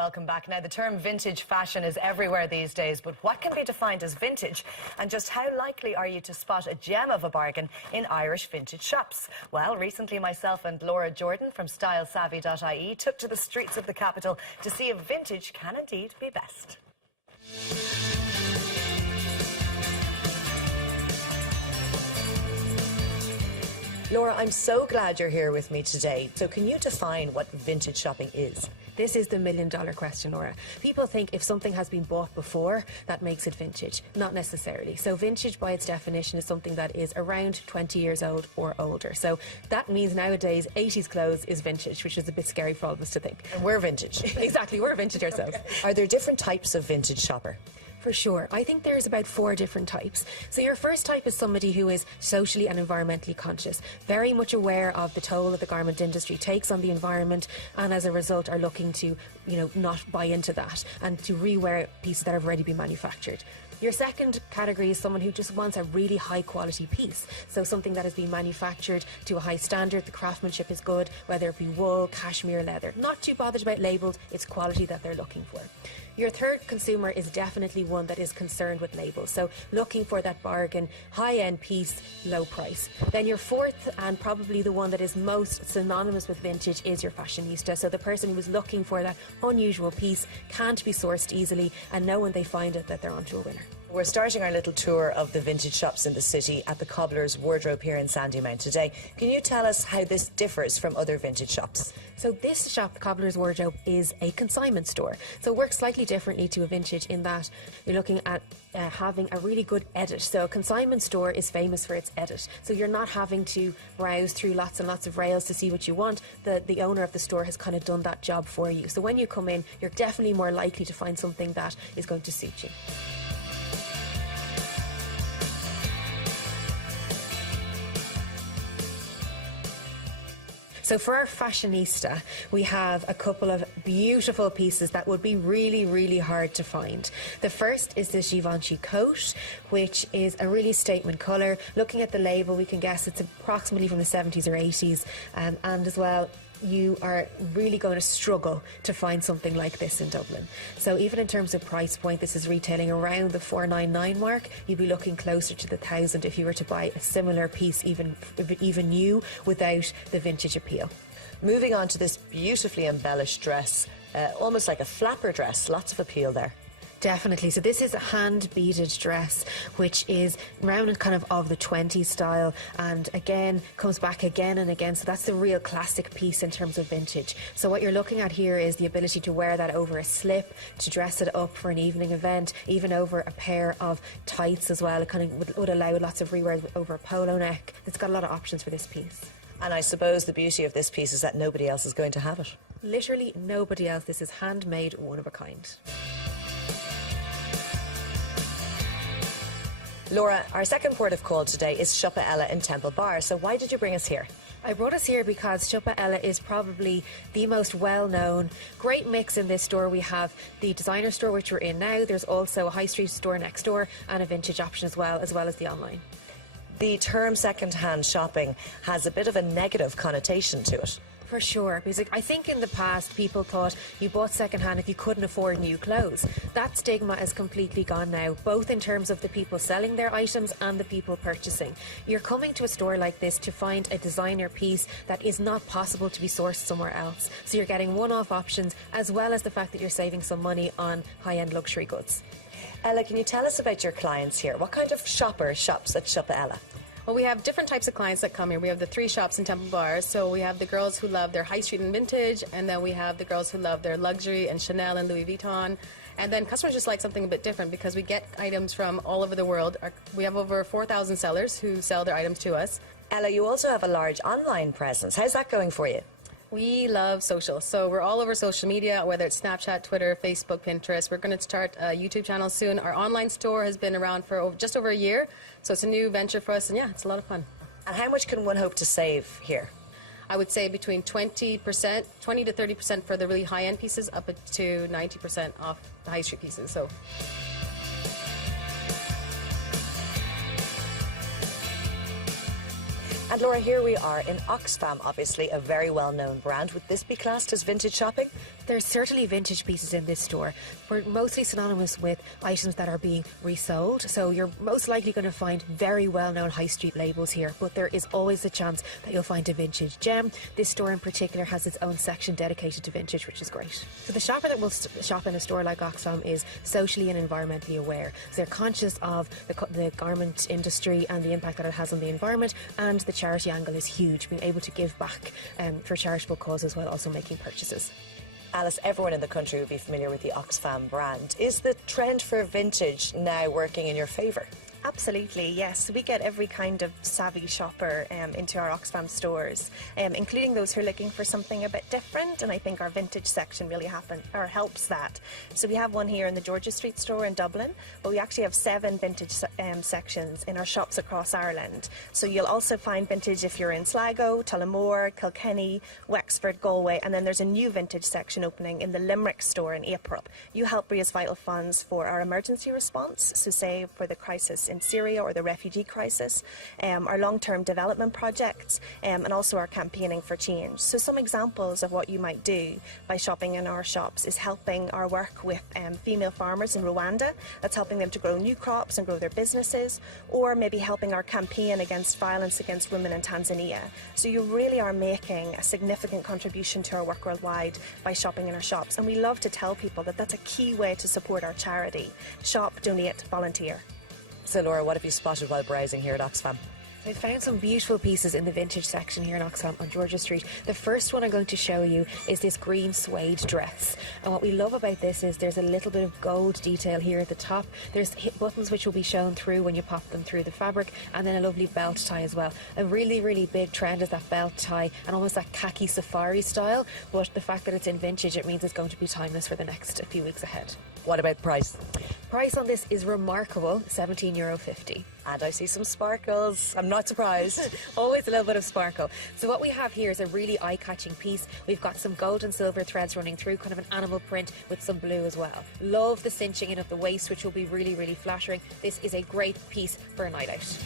welcome back. Now, the term vintage fashion is everywhere these days, but what can be defined as vintage? And just how likely are you to spot a gem of a bargain in Irish vintage shops? Well, recently myself and Laura Jordan from StyleSavvy.ie took to the streets of the capital to see if vintage can indeed be best. Laura, I'm so glad you're here with me today. So can you define what vintage shopping is? This is the million-dollar question, Laura. People think if something has been bought before, that makes it vintage. Not necessarily. So vintage, by its definition, is something that is around 20 years old or older. So that means nowadays 80s clothes is vintage, which is a bit scary for all of us to think. And we're vintage. Exactly, we're vintage ourselves. Are there different types of vintage shopper? For sure. I think there's about 4 different types. So your first type is somebody who is socially and environmentally conscious, very much aware of the toll that the garment industry takes on the environment, and as a result are looking to, not buy into that and to rewear pieces that have already been manufactured. Your second category is someone who just wants a really high quality piece. So something that has been manufactured to a high standard, the craftsmanship is good, whether it be wool, cashmere, leather. Not too bothered about labels, it's quality that they're looking for. Your third consumer is definitely one that is concerned with labels, so looking for that bargain, high-end piece, low price. Then your fourth, and probably the one that is most synonymous with vintage, is your fashionista. So the person who is looking for that unusual piece, can't be sourced easily, and know when they find it that they're onto a winner. We're starting our little tour of the vintage shops in the city at the Cobbler's Wardrobe here in Sandymount today. Can you tell us how this differs from other vintage shops? So this shop, the Cobbler's Wardrobe, is a consignment store. So it works slightly differently to a vintage in that you're looking at having a really good edit. So a consignment store is famous for its edit. So you're not having to browse through lots and lots of rails to see what you want. The owner of the store has kind of done that job for you. So when you come in, you're definitely more likely to find something that is going to suit you. So for our fashionista, we have a couple of beautiful pieces that would be really, really hard to find. The first is this Givenchy coat, which is a really statement colour. Looking at the label, we can guess it's approximately from the 70s or 80s, and as well, you are really going to struggle to find something like this in Dublin. So even in terms of price point, this is retailing around the $499 mark. You'd be looking closer to the $1,000 if you were to buy a similar piece, even new, without the vintage appeal. Moving on to this beautifully embellished dress, almost like a flapper dress, lots of appeal there. Definitely. So this is a hand-beaded dress, which is round and kind of the 20s style, and again comes back again and again. So that's the real classic piece in terms of vintage. So what you're looking at here is the ability to wear that over a slip, to dress it up for an evening event, even over a pair of tights as well. It kind of would allow lots of rewear over a polo neck. It's got a lot of options for this piece. And I suppose the beauty of this piece is that nobody else is going to have it. Literally nobody else. This is handmade, one of a kind. Laura, our second port of call today is Shoppa Ella in Temple Bar. So why did you bring us here? I brought us here because Shoppa Ella is probably the most well-known. Great mix in this store. We have the designer store, which we're in now. There's also a high street store next door and a vintage option as well as the online. The term second-hand shopping has a bit of a negative connotation to it. For sure, because I think in the past people thought you bought second-hand if you couldn't afford new clothes. That stigma is completely gone now, both in terms of the people selling their items and the people purchasing. You're coming to a store like this to find a designer piece that is not possible to be sourced somewhere else. So you're getting one-off options, as well as the fact that you're saving some money on high-end luxury goods. Ella, can you tell us about your clients here? What kind of shopper shops at Shoppa Ella? Well, we have different types of clients that come here. We have the 3 shops in Temple Bar. So we have the girls who love their high street and vintage, and then we have the girls who love their luxury and Chanel and Louis Vuitton. And then customers just like something a bit different because we get items from all over the world. We have over 4,000 sellers who sell their items to us. Ella, you also have a large online presence. How's that going for you? We love social. So we're all over social media, whether it's Snapchat, Twitter, Facebook, Pinterest. We're going to start a YouTube channel soon. Our online store has been around for just over a year. So it's a new venture for us. And yeah, it's a lot of fun. And how much can one hope to save here? I would say between 20 to 30% for the really high-end pieces, up to 90% off the high street pieces. So. And And Laura, here we are in Oxfam, obviously a very well-known brand. Would this be classed as vintage shopping? There's certainly vintage pieces in this store. We're mostly synonymous with items that are being resold, so you're most likely going to find very well-known high street labels here, but there is always a chance that you'll find a vintage gem. This store in particular has its own section dedicated to vintage, which is great. So the shopper that will shop in a store like Oxfam is socially and environmentally aware. So they're conscious of the garment industry and the impact that it has on the environment, and the charity angle is huge, being able to give back for charitable causes while also making purchases. Alice, everyone in the country would be familiar with the Oxfam brand. Is the trend for vintage now working in your favour? Absolutely, yes. We get every kind of savvy shopper into our Oxfam stores, including those who are looking for something a bit different, and I think our vintage section really helps that. So we have one here in the Georgia Street store in Dublin, but we actually have 7 vintage sections in our shops across Ireland. So you'll also find vintage if you're in Sligo, Tullamore, Kilkenny, Wexford, Galway, and then there's a new vintage section opening in the Limerick store in April. You help raise vital funds for our emergency response, so say for the crisis in Syria or the refugee crisis, our long-term development projects, and also our campaigning for change. So some examples of what you might do by shopping in our shops is helping our work with female farmers in Rwanda. That's helping them to grow new crops and grow their businesses, or maybe helping our campaign against violence against women in Tanzania. So you really are making a significant contribution to our work worldwide by shopping in our shops, and we love to tell people that that's a key way to support our charity. Shop, donate, volunteer. So Laura, what have you spotted while browsing here at Oxfam? I found some beautiful pieces in the vintage section here in Oxfam on Georgia Street. The first one I'm going to show you is this green suede dress. And what we love about this is there's a little bit of gold detail here at the top. There's hip buttons which will be shown through when you pop them through the fabric, and then a lovely belt tie as well. A really, really big trend is that belt tie and almost that khaki safari style, but the fact that it's in vintage, it means it's going to be timeless for the next few weeks ahead. What about price? Price on this is remarkable, €17.50. And I see some sparkles. I'm not surprised. Always a little bit of sparkle. So what we have here is a really eye-catching piece. We've got some gold and silver threads running through, kind of an animal print with some blue as well. Love the cinching in of the waist, which will be really, really flattering. This is a great piece for a night out.